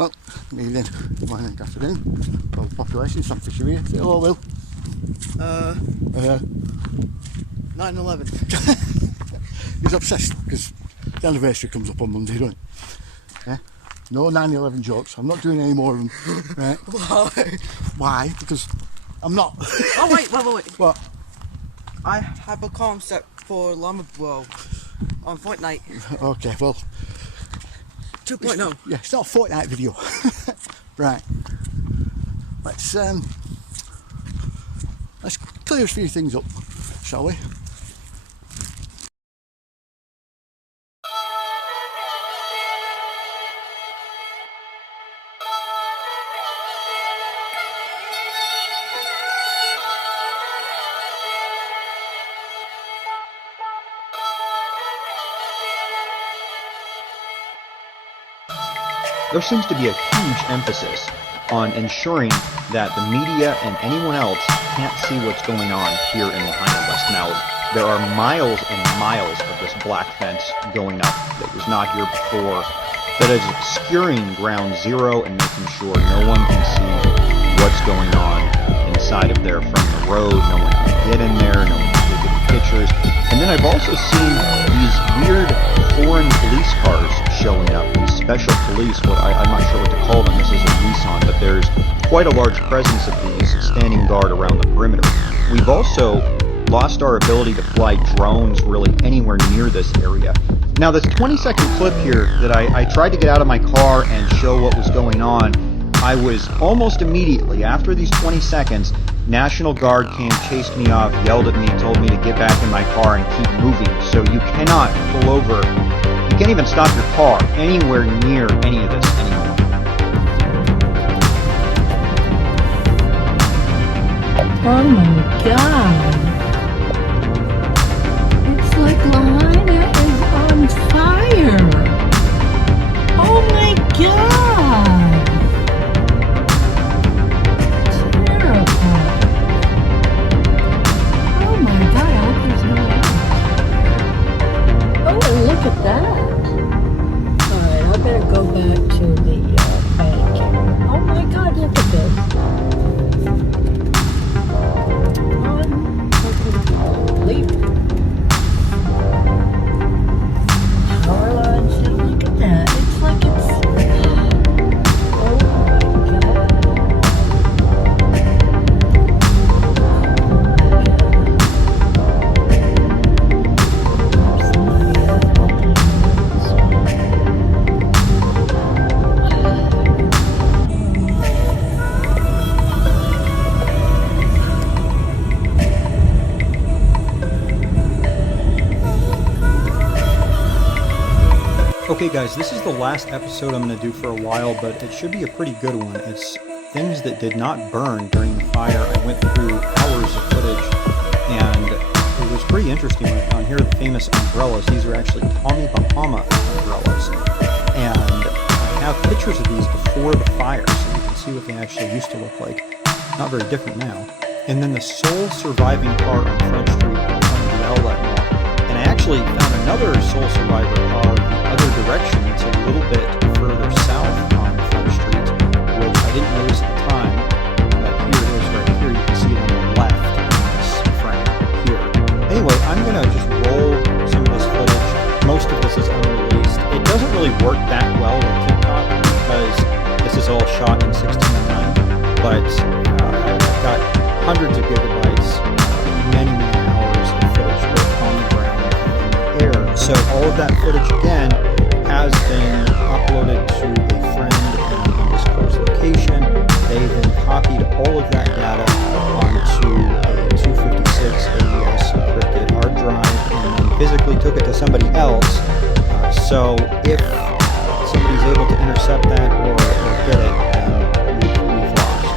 Well, evening, morning, afternoon. Well, population, some fish here. Say hello, Will. 9/11. He's obsessed because the anniversary comes up on Monday, don't it? Yeah? No 9/11 jokes. I'm not doing any more of them. Right? Why? Why? Because I'm not. Oh wait. What? I have a concept for Llama Bro on Fortnite. Okay, well. 2.0. Yeah, it's not a Fortnite video. Right. Let's clear a few things up, shall we? There seems to be a huge emphasis on ensuring that the media and anyone else can't see what's going on here in Lahaina, West Maui. There are miles and miles of this black fence going up that was not here before, that is obscuring ground zero and making sure no one can see what's going on inside of there from the road. No one can get in there, no one can take any pictures. And then I've also seen these weird foreign police cars showing up, these special police, I'm not sure what to call them. This is a Nissan, but there's quite a large presence of these standing guard around the perimeter. We've also lost our ability to fly drones really anywhere near this area. Now this 20-second clip here that I tried to get out of my car and show what was going on, I was almost immediately, after these 20 seconds, National Guard came, chased me off, yelled at me, told me to get back in my car and keep moving. So you cannot pull over, you can't even stop your car anywhere near any of this anymore. Oh my God. It's like Lahaina is on fire. Oh my God. Terrifying. Oh my God, I hope there's no end. Oh, look at that. Alright, I better go back to the bank. Oh my God, look at this. Leap. Power lines, and look at that. It's like it's. Oh my God. Okay guys, this is the last episode I'm going to do for a while, but it should be a pretty good one. It's things that did not burn during the fire. I went through hours of footage, and it was pretty interesting. I found here the famous umbrellas. These are actually Tommy Bahama umbrellas, and I have pictures of these before the fire, so you can see what they actually used to look like. Not very different now. And then the sole surviving car on Front Street in front of the outlet mall. And I actually found another sole survivor car the other direction. It's a little bit further south on Front Street, which I didn't notice at the time, but here it is right here. You can see it on the left in this frame here. Anyway, I'm going to just roll some of this footage. Most of this is unreleased. It doesn't really work that well with TikTok because this is all shot in 16:9, but I've got hundreds of gigabytes, many hours of footage both on the ground and in the air. So all of that footage again has been uploaded to a friend in an undisclosed location. They then copied all of that data onto a 256 AES encrypted hard drive and then physically took it to somebody else. So if somebody's able to intercept that or get it, then we've lost.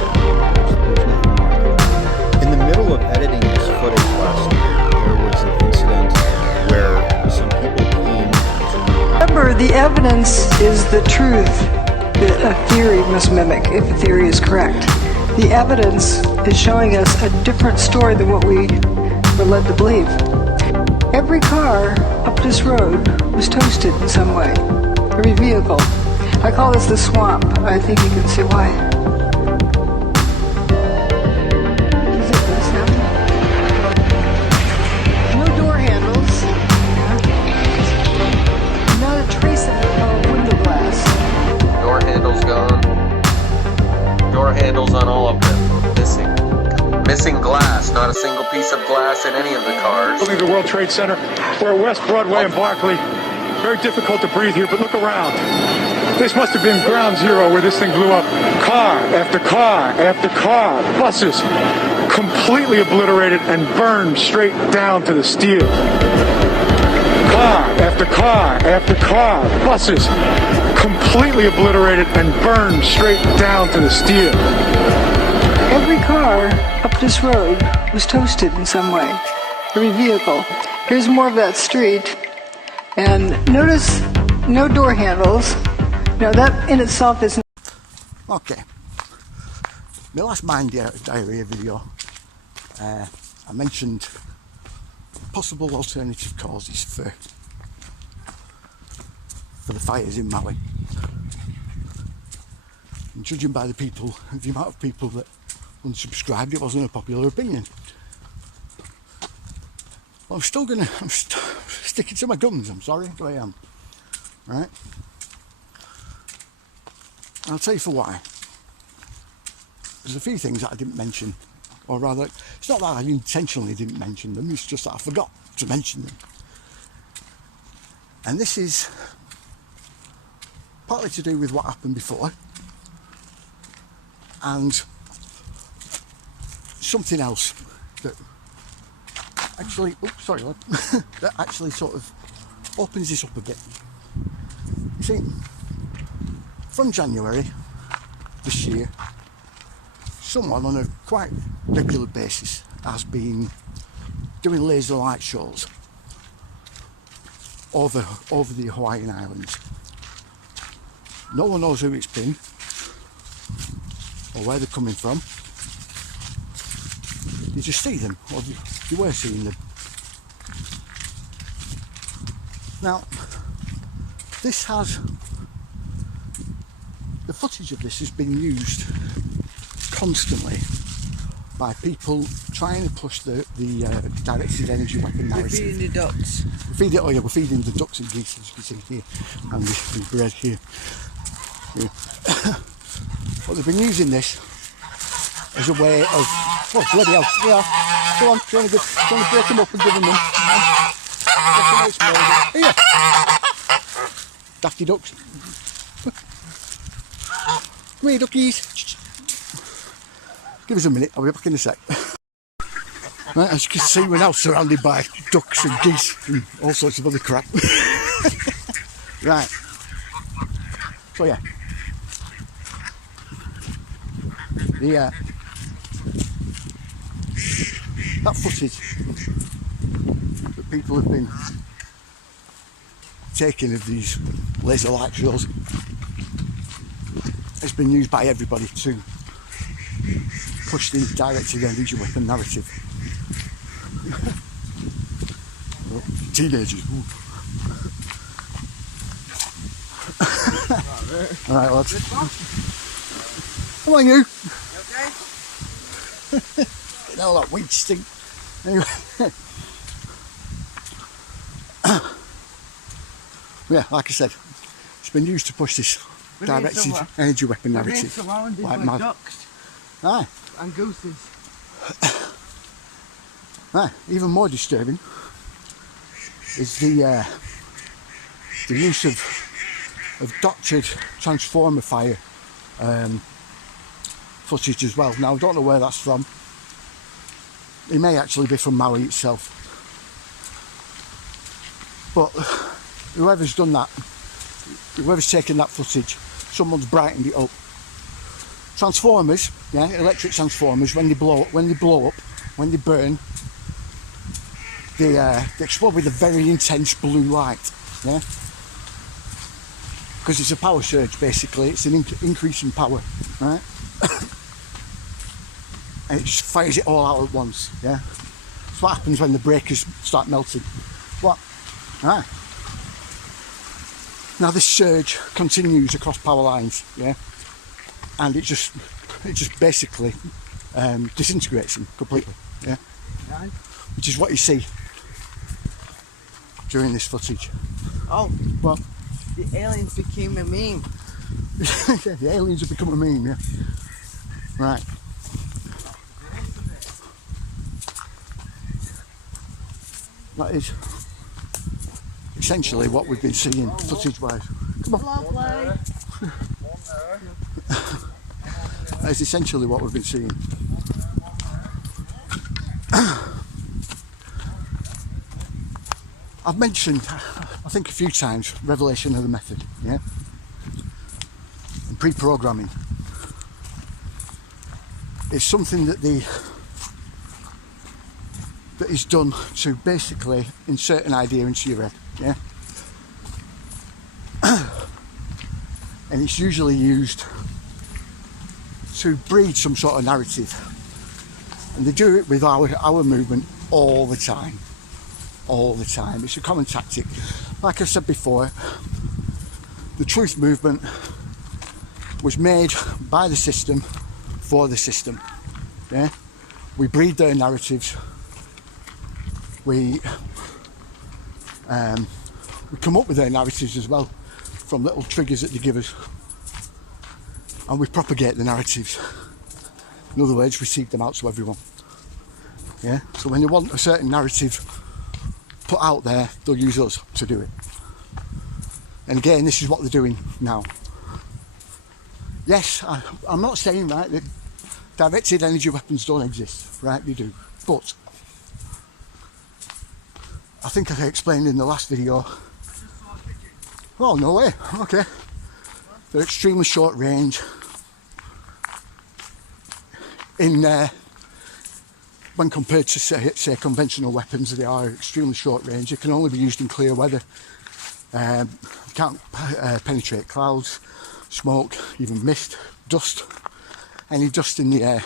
There's nothing more I can do. In the middle of editing this footage last night, there was an incident where some people came to me. Remember, the evidence is the truth that a theory must mimic if a theory is correct. The evidence is showing us a different story than what we were led to believe. Every car up this road was toasted in some way. Every vehicle. I call this the swamp. I think you can see why. Is it this now? No door handles. Yeah. Not a trace of window glass. Door handles gone. Door handles on all of them. Missing glass. Not a single piece of glass in any of the cars. Looking at the World Trade Center. We're at West Broadway and Barclay. Very difficult to breathe here, but look around. This must have been ground zero where this thing blew up. Car after car after car. Buses completely obliterated and burned straight down to the steel. Car after car after car. Buses completely obliterated and burned straight down to the steel. Every car up this road was toasted in some way. Every vehicle. Here's more of that street. And notice no door handles. Now that in itself is... Okay. My last Mind Diarrhea video, I mentioned possible alternative causes for the fires in Maui. And judging by the amount of people that unsubscribed, it wasn't a popular opinion. Well, I'm sticking to my guns. I'm sorry, but I am. Right? I'll tell you for why. There's a few things that I didn't mention, or rather, it's not that I intentionally didn't mention them, it's just that I forgot to mention them. And this is partly to do with what happened before, and something else that actually, that actually sort of opens this up a bit. You see, from January this year, someone on a quite regular basis has been doing laser light shows over the Hawaiian Islands. No one knows who it's been or where they're coming from. You just see them, or you were seeing them. Now, the footage of this has been used constantly by people trying to push the directed energy weapon narrative. We're feeding the ducks. We're feeding the ducks and geese, as you can see here, and the bread here. But they've been using this as a way of, oh bloody hell, yeah, go on, trying to break them up and give them them. Here, ducky ducks. Come here, duckies. Give us a minute, I'll be back in a sec. Right, as you can see, we're now surrounded by ducks and geese and all sorts of other crap. Right. So yeah. That footage that people have been taking of these laser light shows has been used by everybody to push the directed energy weapon narrative. Teenagers. Alright, lads. Come on, you. Okay? All that weed stink. Anyway. Yeah, like I said, it's been used to push this directed energy weapon narrative. Like mad. Ducks. Aye. And gooses. Aye. Even more disturbing is the use of doctored transformer fire footage as well. Now I don't know where that's from. It may actually be from Maui itself. But whoever's done that, whoever's taken that footage, someone's brightened it up. Transformers, yeah, electric transformers, when they blow up, when they burn, they explode with a very intense blue light, yeah? Because it's a power surge, basically. It's an increase in power, right? And it just fires it all out at once, yeah? That's what happens when the breakers start melting. What? Right. Now this surge continues across power lines, yeah, and it just basically disintegrates them completely, yeah, which is what you see during this footage. Oh, Well, the aliens became a meme. yeah, the aliens have become a meme, yeah. Right. That is essentially what we've been seeing footage-wise. Come on. That is essentially what we've been seeing. I've mentioned, I think a few times, revelation of the method, yeah? And pre-programming. It's something that is done to basically insert an idea into your head, yeah? And it's usually used to breed some sort of narrative. And they do it with our movement all the time. All the time. It's a common tactic. Like I said before, the truth movement was made by the system for the system. Yeah? We breed their narratives. We come up with their narratives as well from little triggers that they give us, and we propagate the narratives. In other words, we seek them out to everyone. Yeah. So when they want a certain narrative put out there, they'll use us to do it. And again, this is what they're doing now. Yes, I'm not saying, right, that directed energy weapons don't exist, right? They do, but I think I explained in the last video. Oh, no way. Okay. They're extremely short range. When compared to say conventional weapons, they are extremely short range. They can only be used in clear weather. Can't penetrate clouds, smoke, even mist, dust. Any dust in the air,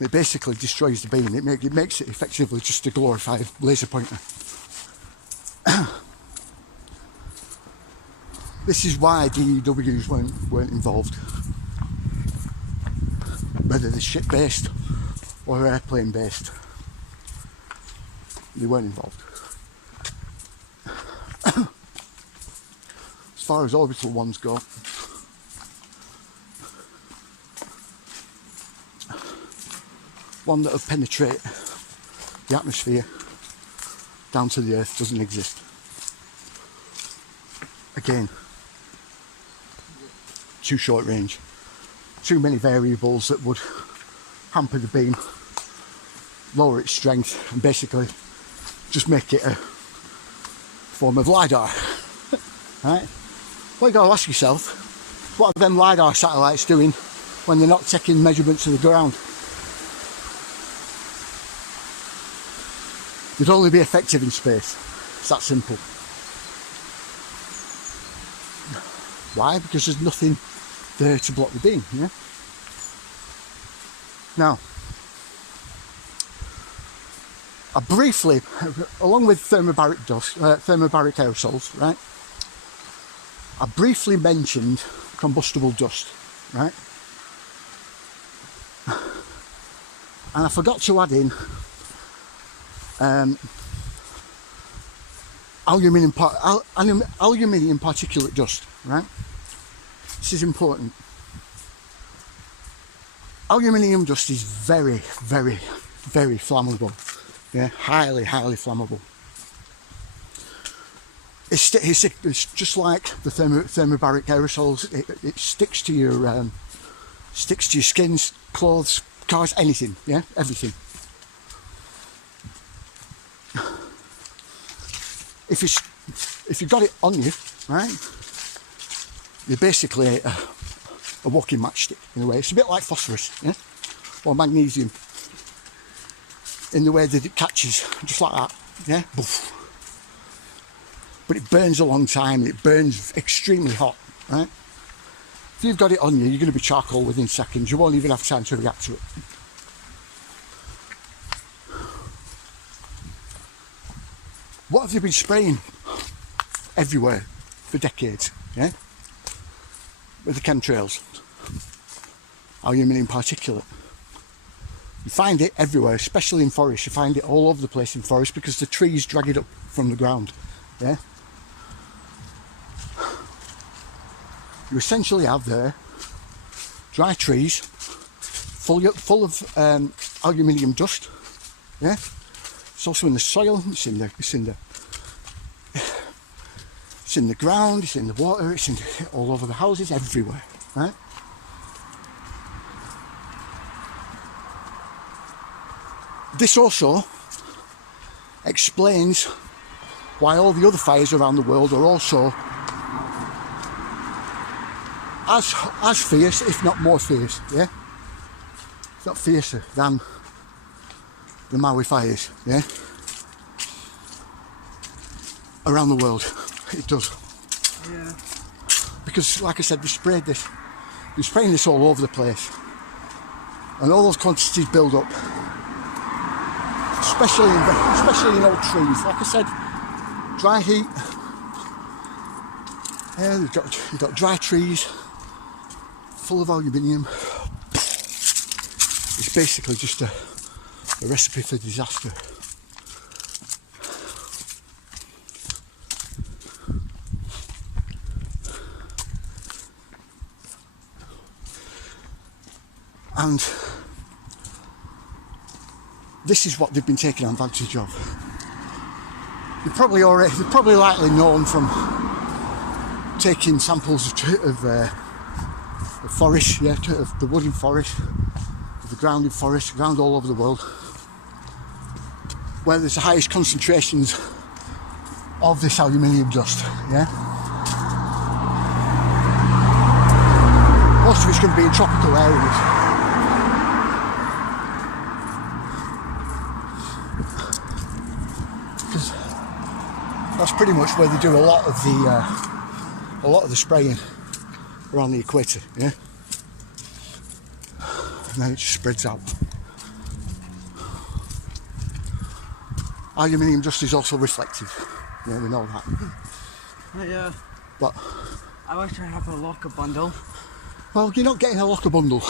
it basically destroys the beam. It makes it effectively just a glorified laser pointer. This is why DEWs weren't involved. Whether they're ship-based or airplane-based, they weren't involved. As far as orbital ones go, one that will penetrate the atmosphere down to the Earth doesn't exist. Again, too short range, too many variables that would hamper the beam, lower its strength, and basically just make it a form of LiDAR. Right? Well, you got to ask yourself, what are them LiDAR satellites doing when they're not taking measurements of the ground? They'd only be effective in space. It's that simple. Why? Because there's nothing there to block the beam, yeah? Now, I briefly, along with thermobaric aerosols, right? I briefly mentioned combustible dust, right? And I forgot to add in aluminium particulate dust, right? This is important. Aluminium dust is very, very, very flammable. Yeah, highly, highly flammable. It's just like the thermobaric aerosols. It sticks to your skins, clothes, cars, anything. Yeah, everything. If you got it on you, right, you're basically a walking matchstick in a way. It's a bit like phosphorus, yeah, or magnesium, in the way that it catches, just like that, yeah. Boof. But it burns a long time, and it burns extremely hot, right? If you've got it on you, you're going to be charcoal within seconds. You won't even have time to react to it. What have they been spraying everywhere for decades, yeah? With the chemtrails, aluminium particulate. You find it everywhere, especially in forests. You find it all over the place in forests because the trees drag it up from the ground, yeah? You essentially have there dry trees full of aluminium dust, yeah? It's also in the soil, it's in the ground, it's in the water, it's all over the houses, everywhere, right? This also explains why all the other fires around the world are also as fierce, if not more fierce, yeah? It's not fiercer than the Maui fires, yeah? Around the world, it does. Yeah. Because, like I said, they sprayed this. They're spraying this all over the place. And all those quantities build up. Especially in old trees. Like I said, dry heat. Yeah, you've got dry trees full of aluminium. It's basically just a recipe for disaster. And this is what they've been taking advantage of. They're probably likely known from taking samples of forest, yeah, of the wood in forest, of the ground in forest, ground all over the world, where there's the highest concentrations of this aluminium dust, yeah. Most of it's going to be in tropical areas. Because that's pretty much where they do a lot of the spraying around the equator, yeah. And then it just spreads out. Aluminium dust is also reflective. Yeah, we know that. Yeah. But I wish I had a locker bundle. well, you're not getting a locker bundle.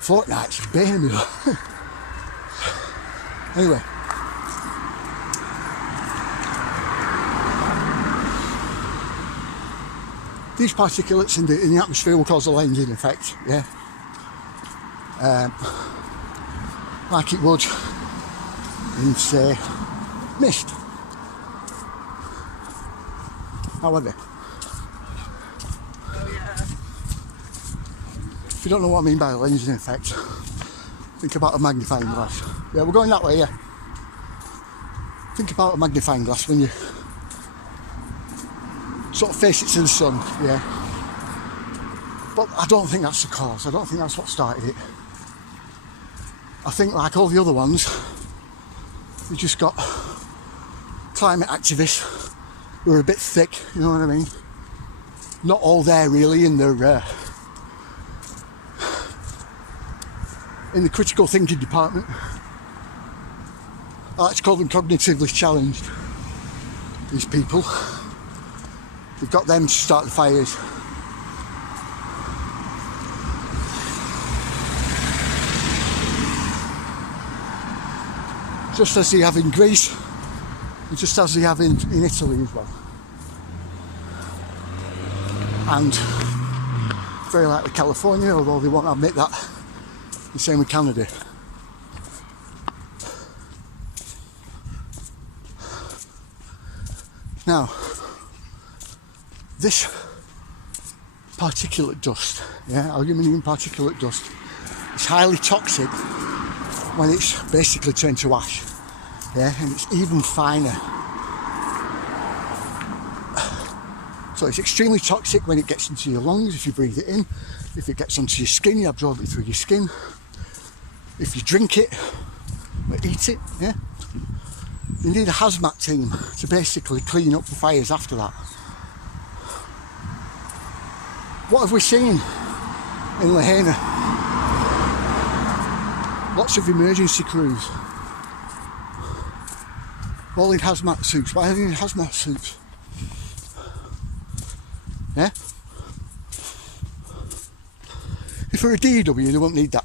Fortnight's bane me. Anyway. These particulates in the atmosphere will cause a lensing effect, yeah. Like it would in, say, mist. However, if you don't know what I mean by a lensing effect, think about a magnifying glass. Yeah, we're going that way, yeah. Think about a magnifying glass when you sort of face it to the sun, yeah. But I don't think that's the cause. I don't think that's what started it. I think, like all the other ones, we just got climate activists who are a bit thick, you know what I mean? Not all there really in their in the critical thinking department. I like to call them cognitively challenged, these people. We've got them to start the fires. Just as they have in Greece, and just as they have in Italy as well. And very likely California, although they won't admit that. The same with Canada. Now, this particulate dust, yeah, aluminium particulate dust, is highly toxic when it's basically turned to ash, yeah, and it's even finer. So it's extremely toxic when it gets into your lungs, if you breathe it in. If it gets onto your skin, you absorb it through your skin. If you drink it or eat it, yeah. You need a hazmat team to basically clean up the fires after that. What have we seen in Lahaina? Lots of emergency crews. All in hazmat suits. Why are they in hazmat suits? Yeah? If you're a DW, they won't need that.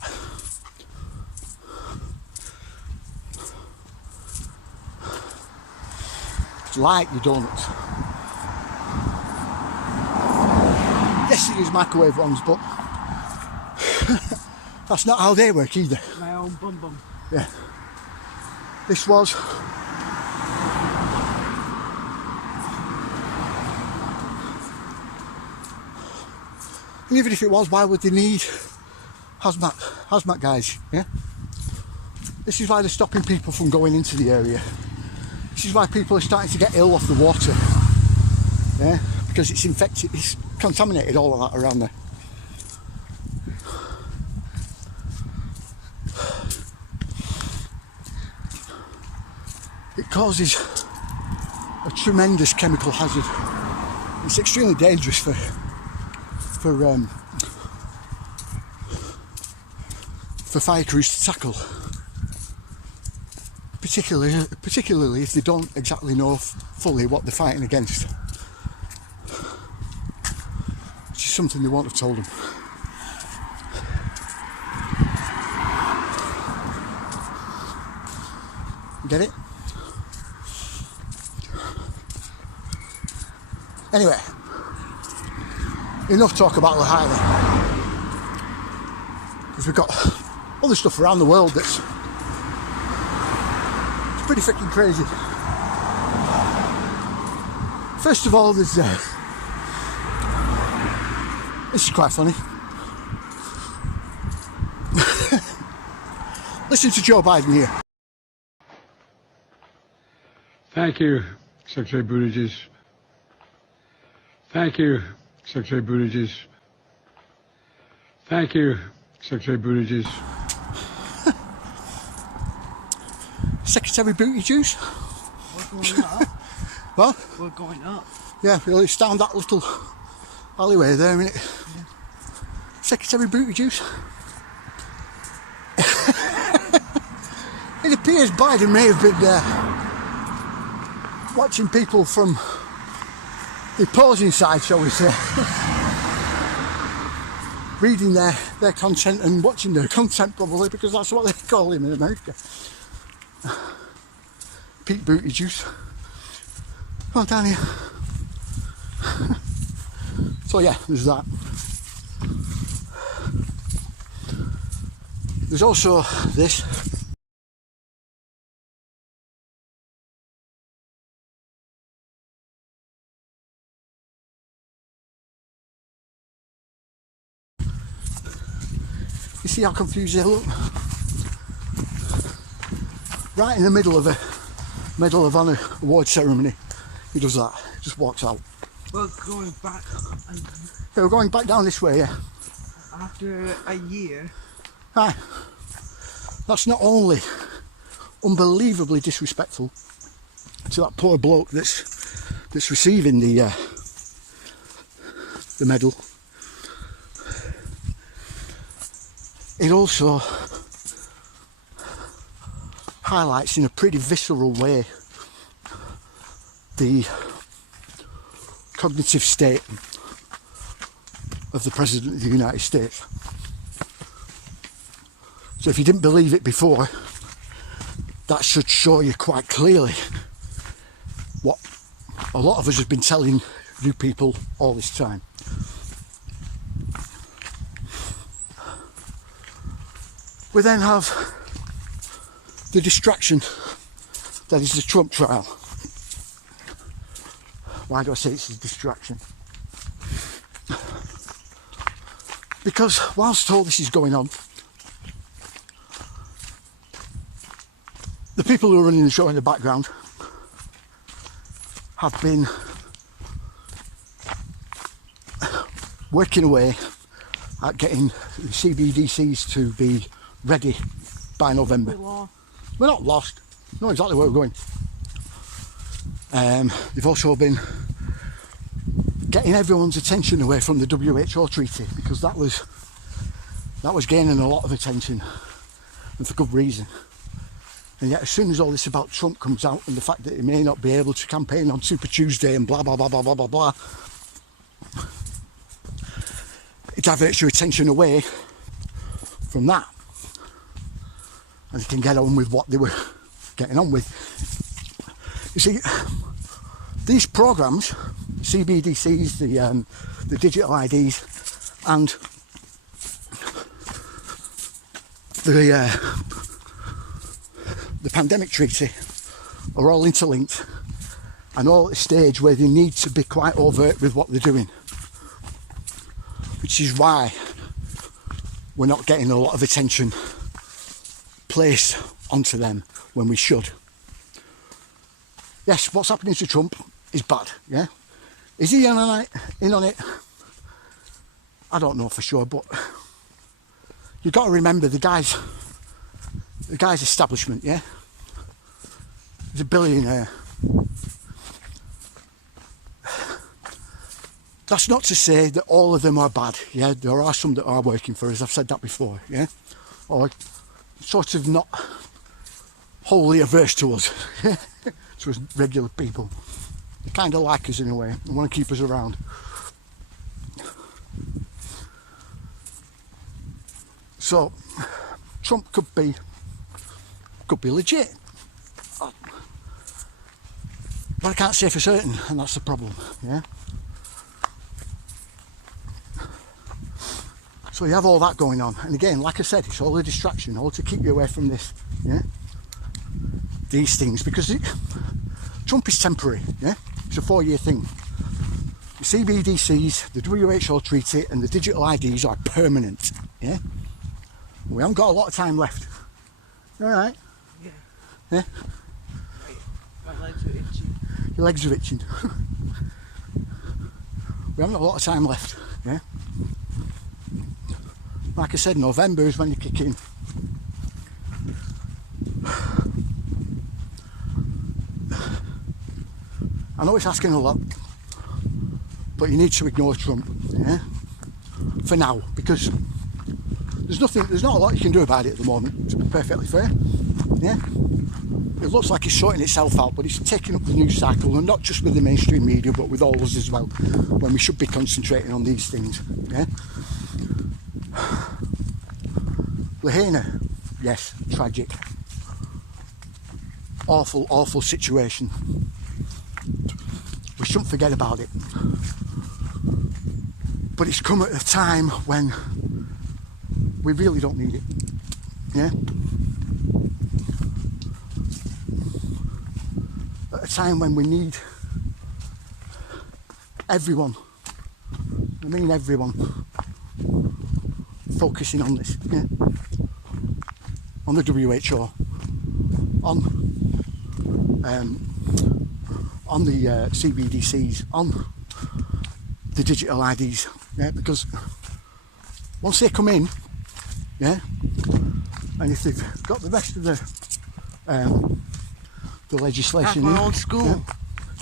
It's like your donuts. Yes, they use microwave ones, but that's not how they work either. My own bum bum. Yeah. This was and even if it was, why would they need hazmat guys? Yeah. This is why they're stopping people from going into the area. This is why people are starting to get ill off the water. Yeah, because it's infected, it's contaminated all of that around there. It causes a tremendous chemical hazard. It's extremely dangerous for fire crews to tackle, particularly if they don't exactly know fully what they're fighting against, which is something they won't have told them. Get it? Anyway, enough talk about the highway, because we've got other stuff around the world that's pretty freaking crazy. First of all, there's this is quite funny. Listen to Joe Biden here. Thank you, Secretary Buttigieg. Thank you, Secretary Buttigieg. Thank you, Secretary Buttigieg. Secretary Buttigieg? We're going up. What? We're going up. Yeah, we'll just down that little alleyway there a minute. Yeah. Secretary Buttigieg. It appears Biden may have been watching people from the opposing side, shall we say, reading their content and watching their content, probably, because that's what they call him in America. Pete Buttigieg. Well, down here. So yeah, there's that. There's also this. You see how confused they look? Right in the middle of a Medal of Honor award ceremony, he does that, just walks out. We're going back. Yeah, we're going back down this way, yeah. After a year. Aye. That's not only unbelievably disrespectful to that poor bloke that's receiving the medal. It also highlights in a pretty visceral way the cognitive state of the President of the United States. So if you didn't believe it before, that should show you quite clearly what a lot of us have been telling you people all this time. We then have the distraction that is the Trump trial. Why do I say it's a distraction? Because whilst all this is going on, the people who are running the show in the background have been working away at getting the CBDCs to be ready by November. We're not lost. We know exactly where we're going. They've also been getting everyone's attention away from the WHO treaty, because that was gaining a lot of attention, and for good reason. And yet as soon as all this about Trump comes out, and the fact that he may not be able to campaign on Super Tuesday and blah blah blah blah blah blah blah, it diverts your attention away from that, and they can get on with what they were getting on with. You see, these programs, CBDCs, the digital IDs, and the pandemic treaty are all interlinked, and all at a stage where they need to be quite overt with what they're doing, which is why we're not getting a lot of attention placed onto them when we should. Yes, what's happening to Trump is bad, yeah? Is he in on it? I don't know for sure, but you've got to remember the guy's establishment, yeah? He's a billionaire. That's not to say that all of them are bad, yeah? There are some that are working for us, I've said that before, yeah? Or sort of not wholly averse to us, yeah? To us regular people. They kind of like us in a way and want to keep us around. So, Trump could be legit. But I can't say for certain, and that's the problem, yeah? So you have all that going on, and again, like I said, it's all a distraction, all to keep you away from this, yeah? These things, because Trump is temporary, yeah? It's a 4-year thing. The CBDCs, the WHO treaty, and the digital IDs are permanent, yeah? We haven't got a lot of time left. All right? Yeah. Yeah? My legs are itchy. Your legs are itching. We haven't got a lot of time left, yeah? Like I said, November is when you kick in. I know it's asking a lot, but you need to ignore Trump, yeah? For now, because there's not a lot you can do about it at the moment, to be perfectly fair, yeah? It looks like it's sorting itself out, but it's taking up the news cycle, and not just with the mainstream media, but with all of us as well, when we should be concentrating on these things, yeah? Lahaina, yes, tragic. Awful, awful situation. We shouldn't forget about it. But it's come at a time when we really don't need it, yeah? At a time when we need everyone, I mean everyone, focusing on this, yeah? On the WHO, on the CBDCs, on the digital IDs, yeah? Because once they come in, yeah, and if they've got the rest of the legislation That's my in, old school. yeah,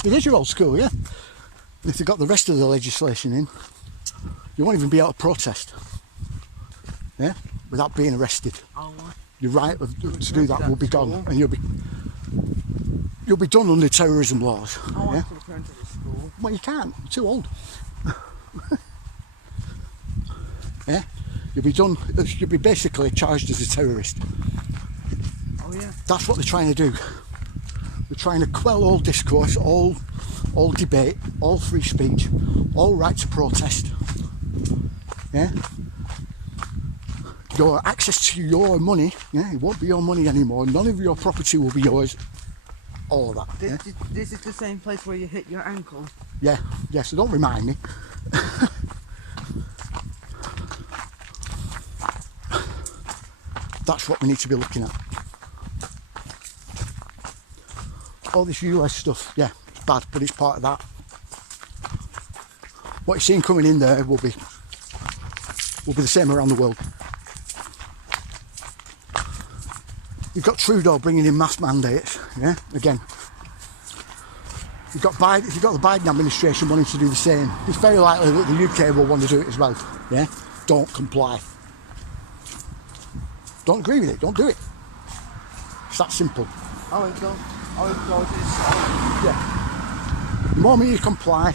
it is your old school, yeah. And if they've got the rest of the legislation in, you won't even be able to protest, yeah, without being arrested. Your right to do that will be gone, and you'll be done under terrorism laws. I want Yeah? to return to the school. Well, you can't. You're too old. Yeah, you'll be done. You'll be basically charged as a terrorist. Oh yeah. That's what they're trying to do. They're trying to quell all discourse, all debate, all free speech, all right to protest. Yeah. Your access to your money, yeah, it won't be your money anymore. None of your property will be yours. All of that. Yeah? This is the same place where you hit your ankle. Yeah, yeah, so don't remind me. That's what we need to be looking at. All this US stuff, yeah, it's bad, but it's part of that. What you're seeing coming in there will be the same around the world. You've got Trudeau bringing in mass mandates, yeah, again. You've got the Biden administration wanting to do the same. It's very likely that the UK will want to do it as well, yeah. Don't comply. Don't agree with it, don't do it. It's that simple. I would go to the side. Yeah. The moment you comply,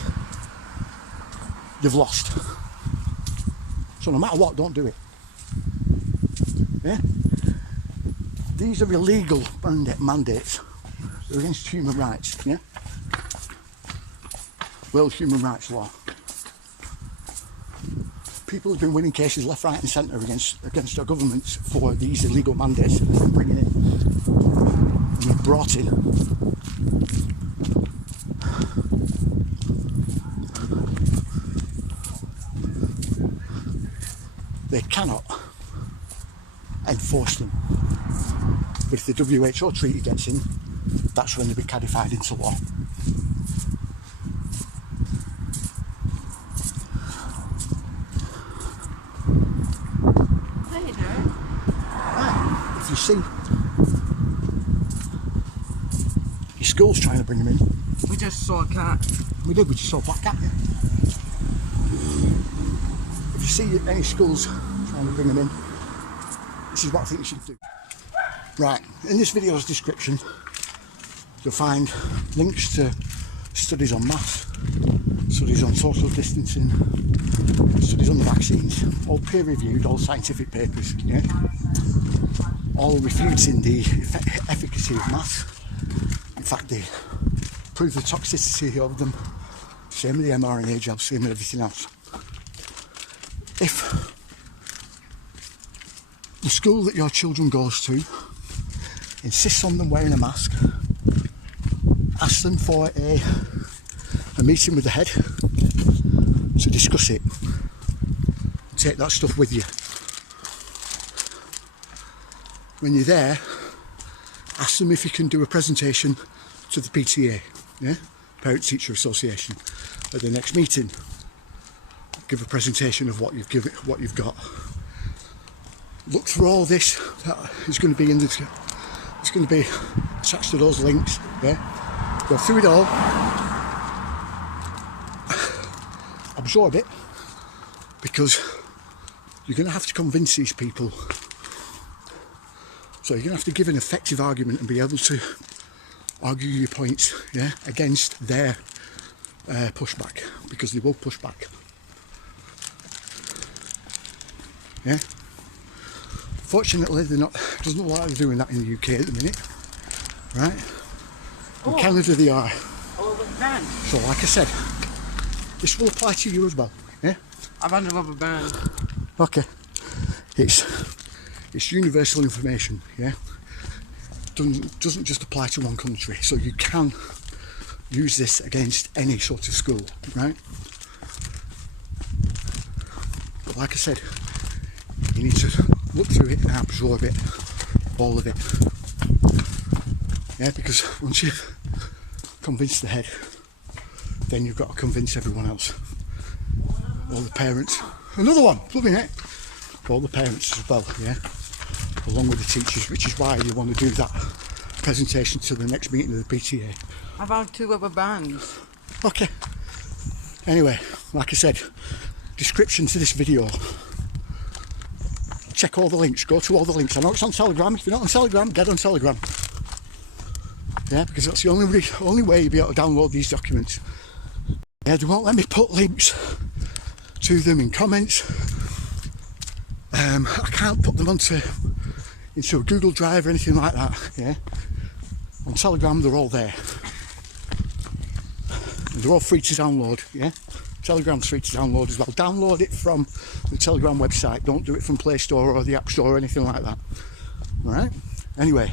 you've lost. So no matter what, don't do it. Yeah? These are illegal mandates. They're against human rights, yeah? World human rights law. People have been winning cases left, right and centre against our governments for these illegal mandates that they're bringing in. And they've brought in. They cannot enforce them. But if the WHO treaty gets in, that's when they'll be codified into law. How you doing? If you see your school's trying to bring them in. We just saw a cat. We just saw a black cat, yeah. If you see any schools trying to bring them in, this is what I think you should do. Right, in this video's description, you'll find links to studies on maths, studies on social distancing, studies on the vaccines, all peer-reviewed, all scientific papers, yeah? All refuting the efficacy of maths. In fact, they prove the toxicity of them. Same with the mRNA jabs, same with everything else. If the school that your children goes to insists on them wearing a mask, ask them for a meeting with the head to discuss it. Take that stuff with you. When you're there, ask them if you can do a presentation to the PTA, yeah? Parent Teacher Association, at the next meeting. Give a presentation of what you've got. Look through all this that is going to be in the. It's going to be attached to those links. Yeah, go through it all, absorb it, because you're going to have to convince these people. So you're going to have to give an effective argument and be able to argue your points, yeah, against their pushback, because they will push back. Yeah. Fortunately, doesn't look like they're doing that in the UK at the minute, right? In Canada they are. So, like I said, this will apply to you as well. Yeah. I've had a rubber band. Okay. It's universal information. Yeah. Doesn't just apply to one country. So you can use this against any sort of school, right? But like I said, you need to look through it and absorb it, all of it. Yeah, because once you've convinced the head, then you've got to convince everyone else. All the parents. Another one, bloody heck. All the parents as well, yeah. Along with the teachers, which is why you want to do that presentation to the next meeting of the PTA. I've had 2 rubber bands. Okay. Anyway, like I said, description to this video. Check all the links, go to all the links. I know it's on Telegram. If you're not on Telegram, get on Telegram. Yeah, because that's the only way you'll be able to download these documents. Yeah, they won't let me put links to them in comments. I can't put them into a Google Drive or anything like that. Yeah, on Telegram they're all there. And they're all free to download. Yeah. Telegram's free to download as well. Download it from the Telegram website. Don't do it from Play Store or the App Store or anything like that. Alright? Anyway,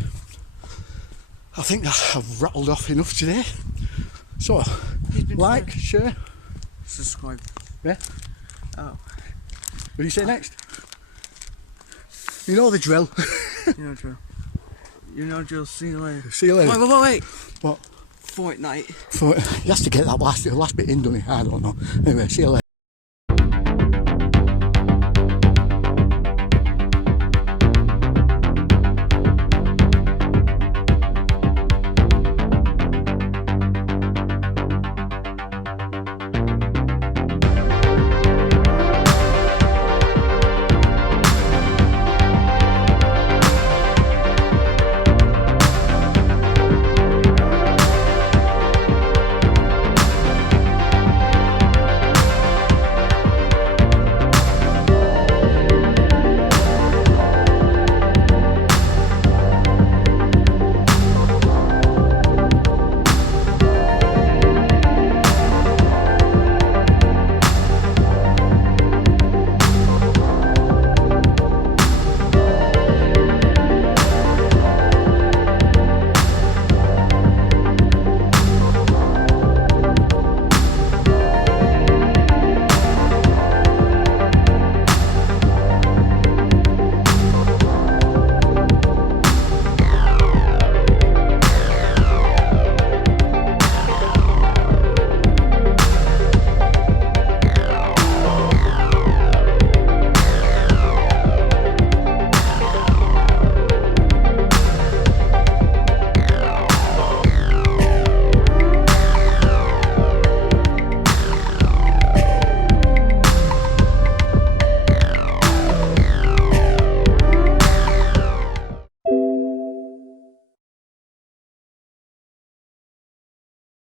I think that I've rattled off enough today. So, like, share, subscribe. Yeah? Oh. What do you say next? You know the drill. You know drill. You know drill. See you later. See you later. Wait. What? Fortnite. He has to get that last bit in, doesn't he? I don't know. Anyway, see you later.